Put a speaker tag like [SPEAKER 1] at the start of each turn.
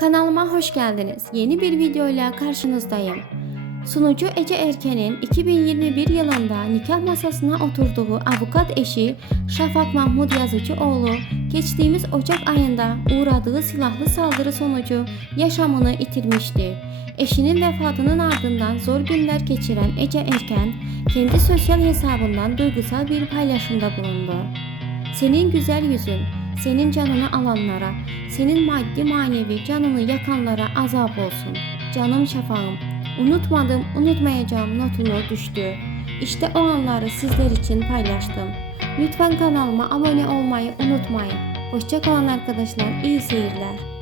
[SPEAKER 1] Kanalıma hoş geldiniz. Yeni bir video ile karşınızdayım. Sunucu Ece Erken'in 2021 yılında nikah masasına oturduğu avukat eşi Şafak Mahmud Yazıcıoğlu geçtiğimiz Ocak ayında uğradığı silahlı saldırı sonucu yaşamını yitirmişti. Eşinin vefatının ardından zor günler geçiren Ece Erken kendi sosyal hesabından duygusal bir paylaşımda bulundu. Senin güzel yüzün, senin canını alanlara, senin maddi manevi canını yakanlara azap olsun. Canım şafağım, unutmadım, unutmayacağım notunu düştü. İşte o anları sizler için paylaştım. Lütfen kanalıma abone olmayı unutmayın. Hoşçakalın arkadaşlar, iyi seyirler.